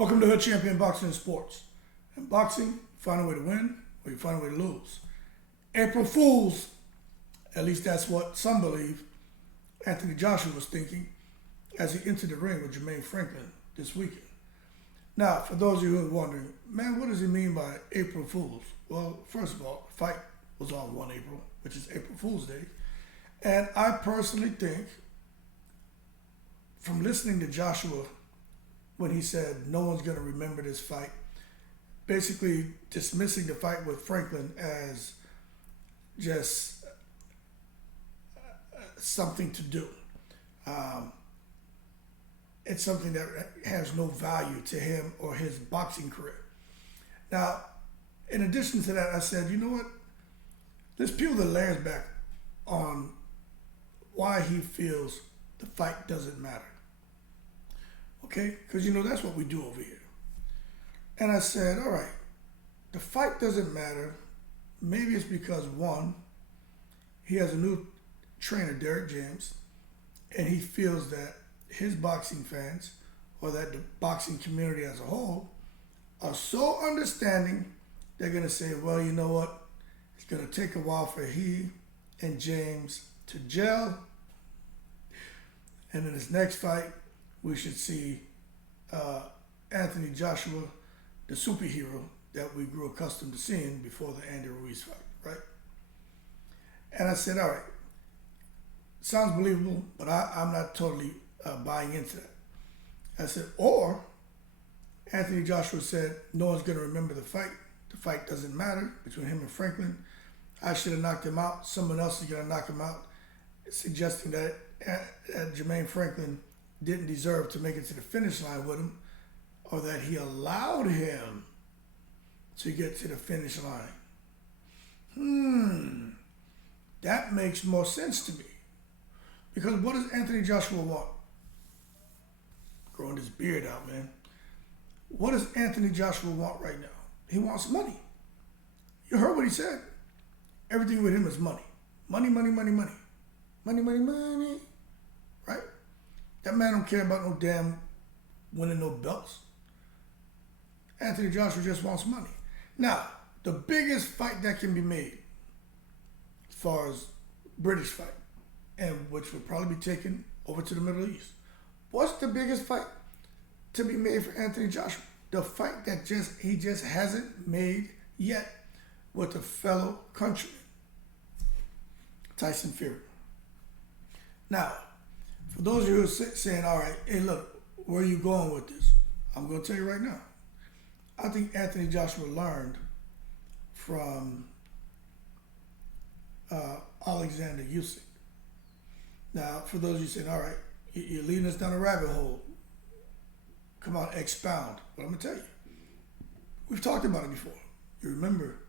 Welcome to Hood Champion Boxing and Sports. In boxing, you find a way to win or you find a way to lose. April Fools, at least that's what some believe, Anthony Joshua was thinking as he entered the ring with Jermaine Franklin this weekend. Now, for those of you who are wondering, man, what does he mean by April Fools? Well, first of all, the fight was on 1 April, which is April Fool's Day. And I personally think, from listening to Joshua when he said no one's going to remember this fight, basically dismissing the fight with Franklin as just something to do. It's something that has no value to him or his boxing career. Now, in addition to that, I said, you know what? Let's peel the layers back on why he feels the fight doesn't matter. Okay? Because, that's what we do over here. And I said, all right, the fight doesn't matter. Maybe it's because, one, he has a new trainer, Derek James, and he feels that his boxing fans, or that the boxing community as a whole, are so understanding, they're going to say, well, you know what? It's going to take a while for he and James to gel. And in his next fight, we should see Anthony Joshua, the superhero that we grew accustomed to seeing before the Andy Ruiz fight, right? And I said, all right, sounds believable, but I'm not totally buying into that. I said, or Anthony Joshua said, no one's going to remember the fight. The fight doesn't matter between him and Franklin. I should have knocked him out. Someone else is going to knock him out, suggesting that Jermaine Franklin didn't deserve to make it to the finish line with him, or that he allowed him to get to the finish line. That makes more sense to me. Because what does Anthony Joshua want? Growing his beard out, man. What does Anthony Joshua want right now? He wants money. You heard what he said. Everything with him is money. Money, money, money, money. Money, money, money. Right? That man don't care about no damn winning no belts. Anthony Joshua just wants money. Now, the biggest fight that can be made, as far as British fight, and which will probably be taken over to the Middle East. What's the biggest fight to be made for Anthony Joshua? The fight that he just hasn't made yet with a fellow countryman, Tyson Fury. Now, for those of you who are saying, all right, hey, look, where are you going with this? I'm going to tell you right now. I think Anthony Joshua learned from Alexander Usyk. Now, for those of you saying, all right, you're leading us down a rabbit hole. Come on, expound. But I'm going to tell you, we've talked about it before. You remember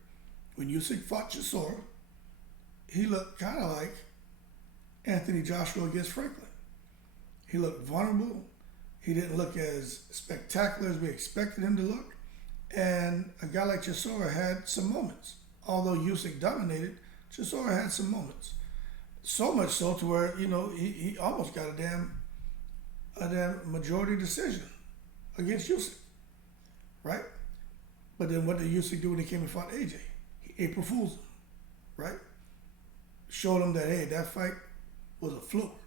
when Usyk fought Chisora, he looked kind of like Anthony Joshua against Franklin. He looked vulnerable. He didn't look as spectacular as we expected him to look. And a guy like Chisora had some moments. Although Usyk dominated, Chisora had some moments. So much so to where, he almost got a damn majority decision against Usyk, right? But then what did Usyk do when he came and fought AJ? He April Fool's him, right? Showed him that, hey, that fight was a fluke.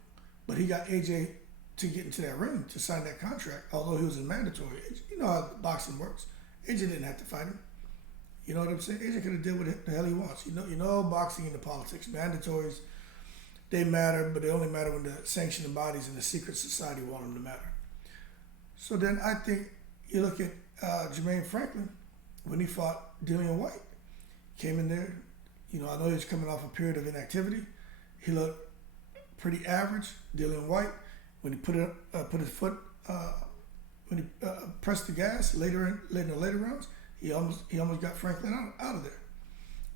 But he got AJ to get into that ring to sign that contract, although he was in mandatory. You know how boxing works. AJ didn't have to fight him. You know what I'm saying? AJ could have did what the hell he wants. You know boxing and the politics. Mandatories, they matter, but they only matter when the sanctioning bodies and the secret society want them to matter. So then I think you look at Jermaine Franklin when he fought Dillian White. Came in there, I know he was coming off a period of inactivity. He looked pretty average. Dillian White, when he put his foot, when he pressed the gas later in the later rounds, he almost got Franklin out of there.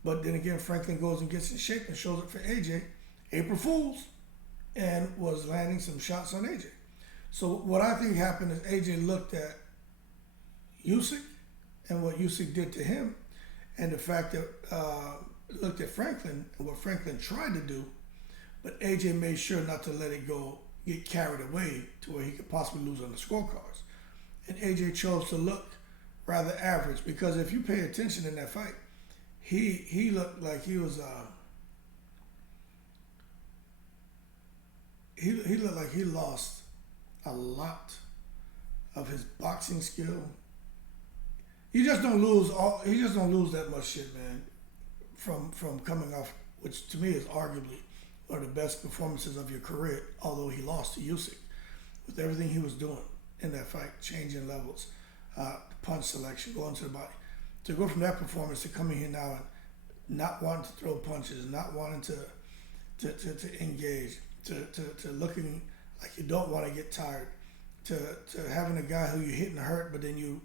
But then again, Franklin goes and gets in shape and shows up for AJ, April Fools, and was landing some shots on AJ. So what I think happened is AJ looked at Usyk and what Usyk did to him, and the fact that looked at Franklin and what Franklin tried to do, but AJ made sure not to let it go, get carried away to where he could possibly lose on the scorecards. and AJ chose to look rather average. Because if you pay attention in that fight, he looked like he was he looked like he lost a lot of his boxing skill. You just don't lose that much shit, man, from coming off, which to me is arguably one of the best performances of your career, although he lost to Usyk. With everything he was doing in that fight, changing levels, punch selection, going to the body. To go from that performance to coming here now and not wanting to throw punches, not wanting to engage, to looking like you don't want to get tired, to having a guy who you hit and hurt, but then you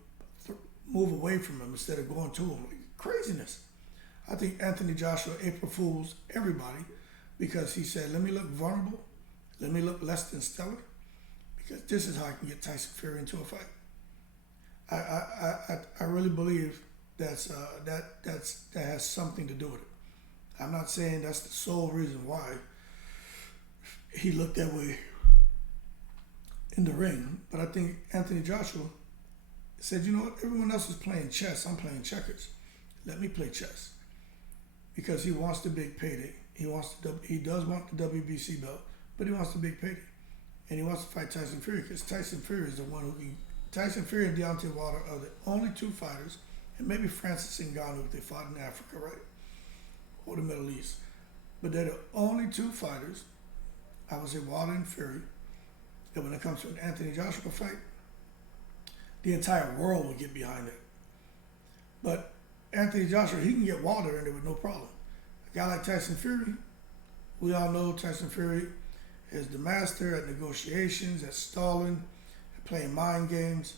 move away from him instead of going to him. Craziness. I think Anthony Joshua April Fools everybody because he said, let me look vulnerable, let me look less than stellar, because this is how I can get Tyson Fury into a fight. I really believe that has something to do with it. I'm not saying that's the sole reason why he looked that way in the ring, but I think Anthony Joshua said, you know what, everyone else is playing chess, I'm playing checkers. Let me play chess. Because he wants the big payday. He does want the WBC belt, but he wants the big payday. And he wants to fight Tyson Fury because Tyson Fury is the one who can. Tyson Fury and Deontay Wilder are the only two fighters, and maybe Francis Ngannou if they fought in Africa, right? Or the Middle East. But they're the only two fighters, I would say Wilder and Fury, that when it comes to an Anthony Joshua fight, the entire world will get behind it. But Anthony Joshua, he can get Wilder in there with no problem. A guy like Tyson Fury, we all know Tyson Fury is the master at negotiations, at stalling, at playing mind games.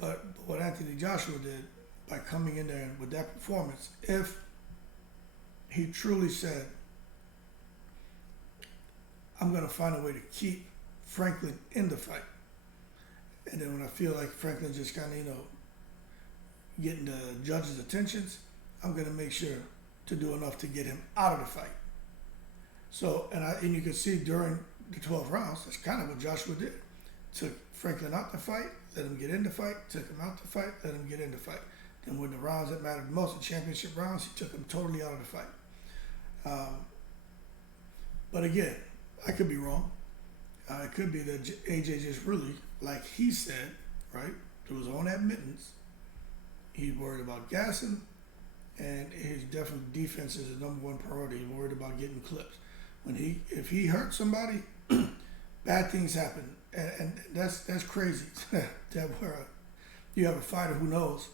But what Anthony Joshua did by coming in there with that performance, if he truly said, I'm going to find a way to keep Franklin in the fight. And then when I feel like Franklin just kind of, getting the judges' attentions, I'm going to make sure to do enough to get him out of the fight. So, and you can see during the 12 rounds, that's kind of what Joshua did. Took Franklin out the fight, let him get in the fight, took him out the fight, let him get in the fight. Then when the rounds that mattered most, the championship rounds, he took him totally out of the fight. But again, I could be wrong. It could be that AJ just really, like he said, right, through his own admittance, he's worried about gassing, and his definitely defense is his number one priority. He's worried about getting clips. If he hurts somebody, bad things happen, and that's crazy. That where you have a fighter who knows,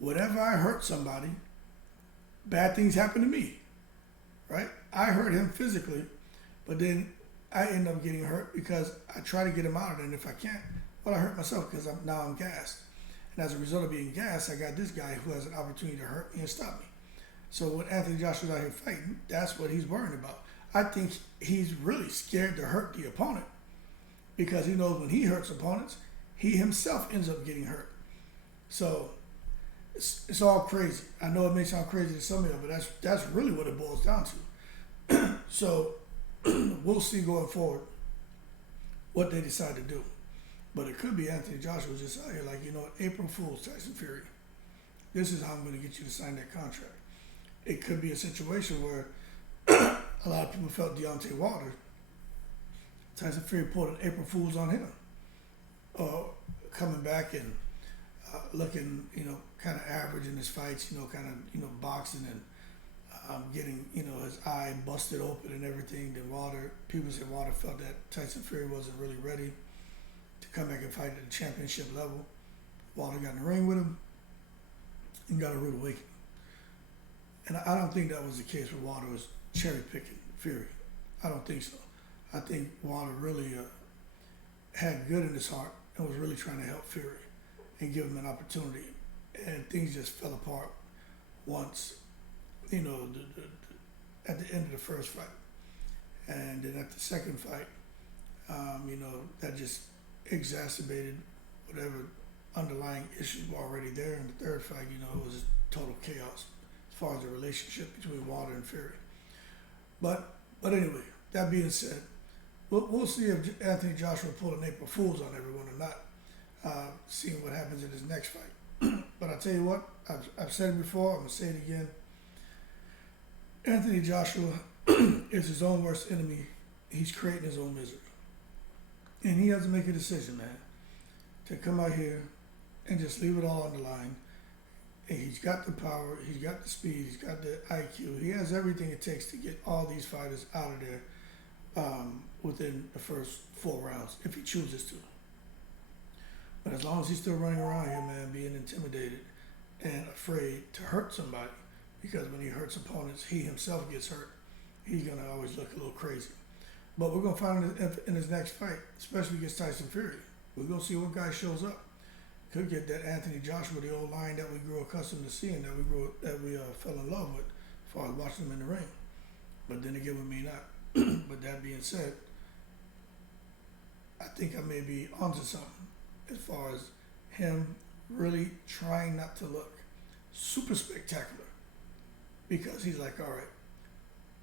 whenever I hurt somebody, bad things happen to me, right? I hurt him physically, but then I end up getting hurt because I try to get him out of it, and if I can't, well, I hurt myself because now I'm gassed. And as a result of being gassed, I got this guy who has an opportunity to hurt me and stop me. So when Anthony Joshua's out here fighting, that's what he's worrying about. I think he's really scared to hurt the opponent because he knows when he hurts opponents, he himself ends up getting hurt. So it's all crazy. I know it may sound crazy to some of you, but that's really what it boils down to. So we'll see going forward what they decide to do. But it could be Anthony Joshua just out here like, you know what, April Fool's, Tyson Fury. This is how I'm going to get you to sign that contract. It could be a situation where a lot of people felt Deontay Wilder, Tyson Fury pulled an April Fool's on him. Coming back and looking, kind of average in his fights, boxing and getting, his eye busted open and everything. Then people said Wilder felt that Tyson Fury wasn't really ready to come back and fight at the championship level. Wilder got in the ring with him and got a rude awakening. And I don't think that was the case where Wilder was cherry picking Fury. I don't think so. I think Wilder really had good in his heart and was really trying to help Fury and give him an opportunity. And things just fell apart once, at the end of the first fight. And then at the second fight, that just exacerbated whatever underlying issues were already there. In the third fight, it was just total chaos as far as the relationship between Wilder and Fury. But anyway, that being said, we'll see if Anthony Joshua pulled an April Fool's on everyone or not. seeing what happens in his next fight. But I tell you what, I've said it before, I'm going to say it again. Anthony Joshua is his own worst enemy. He's creating his own misery. And he has to make a decision, man, to come out here and just leave it all on the line. And he's got the power, he's got the speed, he's got the IQ. He has everything it takes to get all these fighters out of there within the first 4 rounds, if he chooses to. But as long as he's still running around here, man, being intimidated and afraid to hurt somebody, because when he hurts opponents, he himself gets hurt. He's going to always look a little crazy. But we're going to find him in his next fight, especially against Tyson Fury. We're going to see what guy shows up. Could get that Anthony Joshua, the old lion that we grew accustomed to seeing, that we fell in love with as far as watching him in the ring. But then again, with me not. But that being said, I think I may be onto something as far as him really trying not to look super spectacular. Because he's like, all right,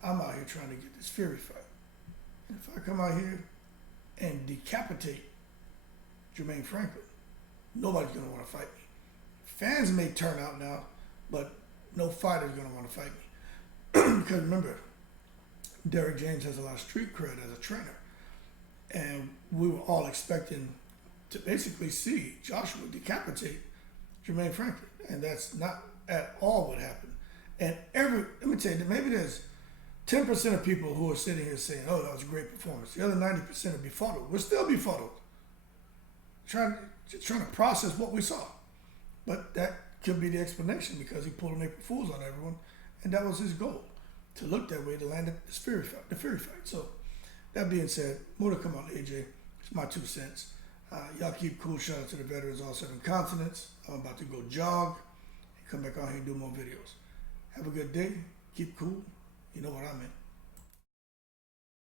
I'm out here trying to get this Fury fight. And if I come out here and decapitate Jermaine Franklin, nobody's going to want to fight me. Fans may turn out now, but no fighter's going to want to fight me. Because remember, Derrick James has a lot of street cred as a trainer. And we were all expecting to basically see Joshua decapitate Jermaine Franklin. And that's not at all what happened. And let me tell you, maybe there's 10% of people who are sitting here saying, oh, that was a great performance. The other 90% are befuddled. We'll still befuddled. Trying to process what we saw. But that could be the explanation, because he pulled an April Fool's on everyone. And that was his goal, to look that way, to land the Fury fight. So that being said, more to come on, AJ. It's my 2 cents. Y'all keep cool. Shout out to the veterans all 7 continents. I'm about to go jog and come back on here and do more videos. Have a good day. Keep cool. You know what I mean.